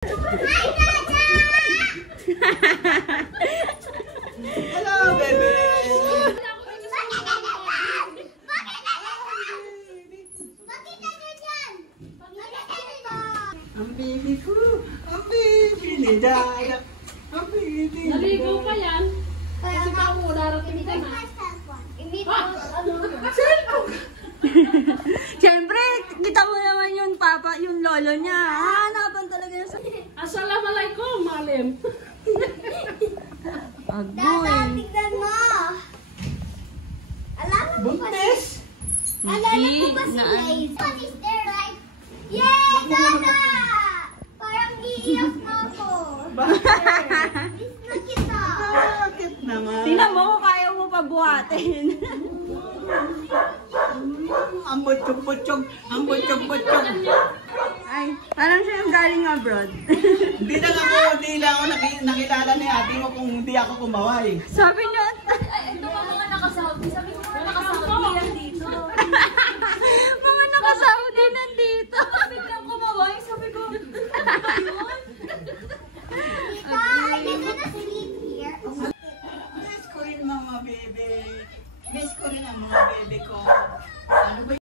Hello, baby! Ang baby ko! Ang baby ni Dada! Ang baby ni Dada! Naligo pa yan. Kasi ka mo, darating ka na. Siyempre, kita mo naman yung papa, yung lolo niya. Hahanapan talaga yung sa... Assalamualaikum, Malim. Agoy. Tignan mo! Alam mo ba Buntis! Alala mo ba si Lace? What is there, right? Yay, Dada! Parang iiyak na ako. Miss na kita. Bakit naman? Tingnan mo kung kaya mo pa buhatin. Ang butsyog-butsyog! Ang butsyog-butsyog! Ay, parang siya yung galing abroad. Hindi lang ako nakilala ni ate mo kung hindi ako kumaway. Sabi niya, Ito pa mga nakasabi. Sabi ko mga nakasabi lang dito. mga nakasaudi nandito. Biglang kumaway. Sabi ko, ano ba yun? Tita, are you gonna sleep here? Miss ko rin mga bebe. Miss ko rin ang mga bebe ko. Ano ba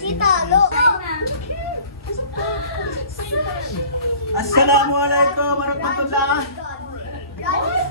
Tita, look. Assalamualaikum warahmatullahi. God